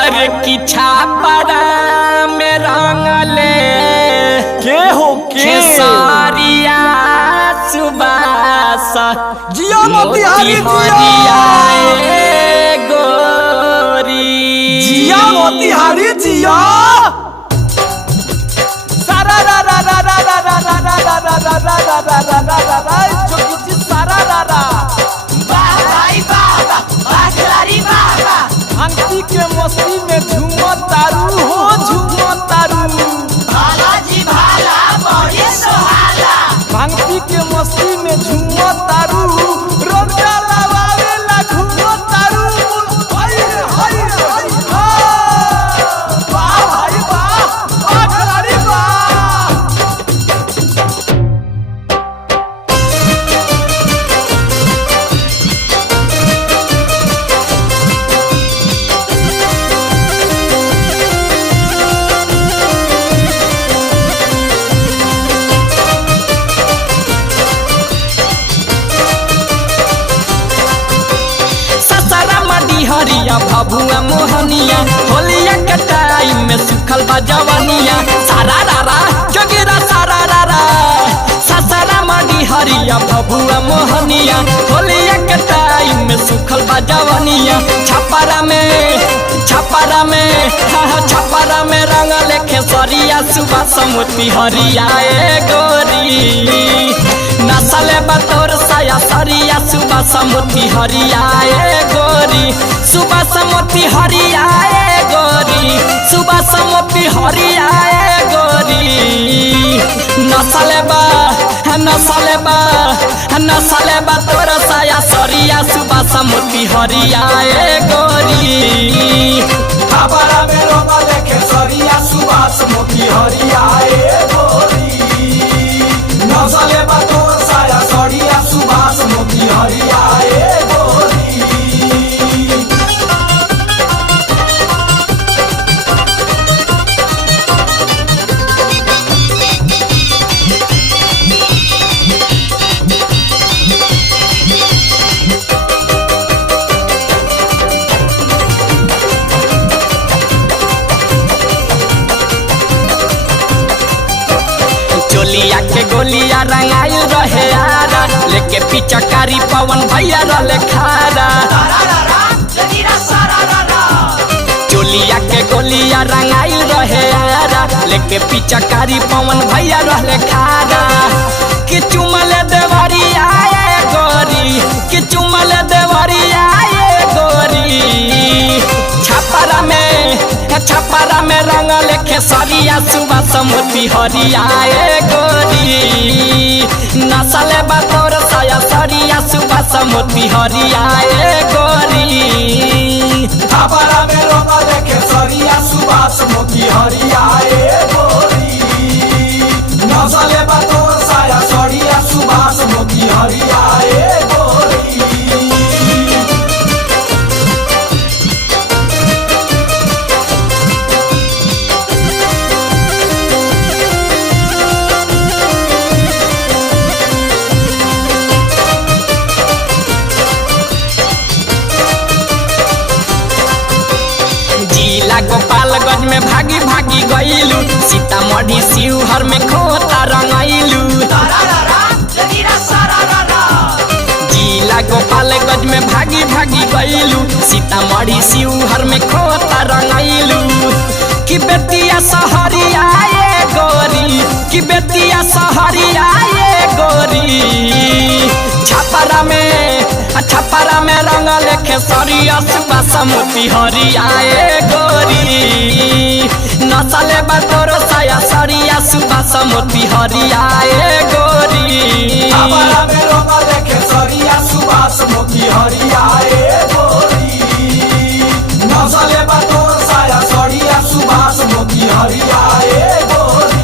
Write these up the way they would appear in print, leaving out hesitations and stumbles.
अरे की छापरा में रंगले के हो के सारिया सुबास जिया मोतिहारी मोतिहरिया गोरी जिया मोतिहारी जिया सारा रा रा रा रा रा रा रा रा रा रा रा रा रा रा रा रा रा रा जोगी जी सारा रा रा वाह भाई वाह वाह खिलाड़ी वाह अंकी के मस्ती में झूमो तारू हो झूमो तारू भाला जी भाला बड़ी सोहाला अंकी के मस्ती में झूमो तारू रोजा लवावे ला घूमो तारू हाय हाय हाय वाह भाई वाह खिलाड़ी वाह हरिया भभुआ मोहनिया होलिया के टाइम में सुखल बा जवानिया सारा रारा जोगिरा सारा रारा ससरा मडी हरिया भभुआ मोहनिया होलिया के टाइम में सुखल बा जवानिया छपरा में रंग लेखे सरिया सुबह समुती हरिया ए गोरी नसले बतौर साया सरिया सुबह समुती हरिया ए गोरी सुबह समुती हरिया ए गोरी सुबह समुती हरिया ए गोरी नसले बा तोर साया सरिया सुबह समुती हरिया ए गोरी छपरा में रोमा लेके सरिया सुबास मोती हरिया ए गोरी नसले बतौर साया सरिया सुबास मोती हरिया ए गोरी चोलिया के गोलिया रंगाई रहे आरा लेके पिचकारी पवन भैया रले खारा चोलिया के गोलिया रंगाई रहे आरा लेके पिचकारी पवन भैया रहले खारा कि चुमले देवरिया ए गोरी कि चुमले देवरिया ए गोरी छपरा में रंग लेखे सरिया सुबह समुती हरिया ए गोरी नसले बतौर साया सरिया सुबह समुती हरिया ए गोरी छपरा में रोमा लेके सरिया सुबास मोती हरिया ए गोरी नसले बतौर साया सरिया सुबास मोती हरिया ए गोरी जिला गोपालगंज में भागी भागी गईलू सीतामढ़ी शिवहर में खोता रंगैलू जिला गोपालगंज में भागी भागी गईलू सीतामढ़ी शिवहर में खोता रंगैलू कि बेतिया सहरिया ए गोरी कि बेतिया सहरिया ए गोरी छपरा में रंग लेखे सरिया सुबह समुती हरिया ए गोरी नसले बतौर साया सरिया सुबह समुती हरिया ए गोरी छपरा में रोमा लेके सरिया सुबास मोती हरिया ए गोरी नसले बतौर साया सरिया सुबास मोती हरिया ए गोरी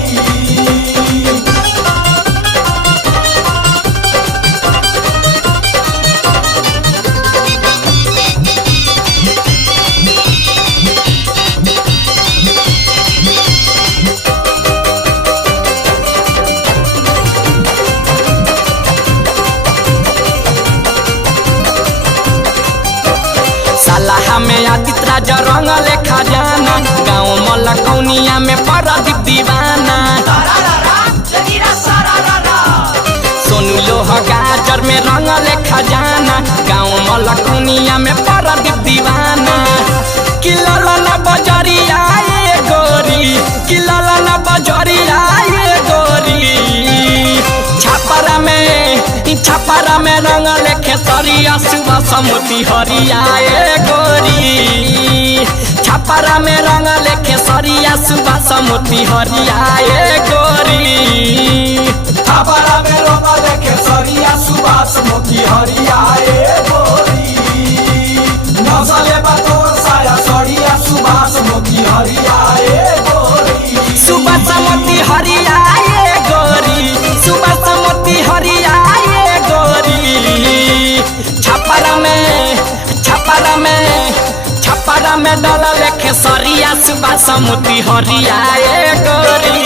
गाज रंग लेखा जाना गाँव मल्ला कौनिया में परदीप दीवाना सोनू लोह गाजर में रंग लेखा जाना गाँव मल्ला कौनिया में परदीप दीवाना किलला न बजरिया ये गोरी किलला न बजरिया ये गोरी छापरा में रंग लेखे सरिया सुबह समुती हरिया ए गोरी छापरा में रंग लेखे सरिया सुबह समुती हरिया ए गोरी छापरा में रंग लेखे सरिया सुबास मोती हरिया ए गोरी नसले बतोर साया सरिया सुबास मोती हरिया ए गोरी सुबह समुती हरिया ए गोरी सुबह समुती हरिया ए गोरी छापरा में डाला लेखे सरिया सुबह समुती हरिया ए गोरी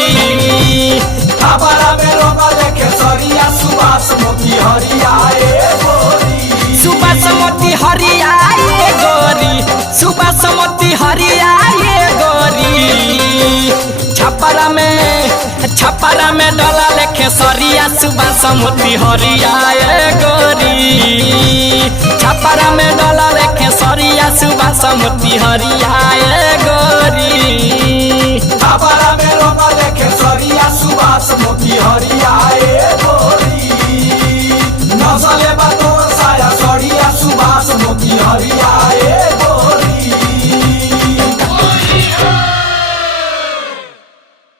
छापरा में रंग लेखे सरिया सुबास मोती हरिया ए गोरी सुबह समुती हरिया ए गोरी सुबह समुती हरिया ए गोरी छापरा में डाला लेखे सरिया सुबह समुती हरिया ए गोरी छापरा में डाला लेखे सरिया सुबह समुती हरिया ए गोरी छापरा में रंग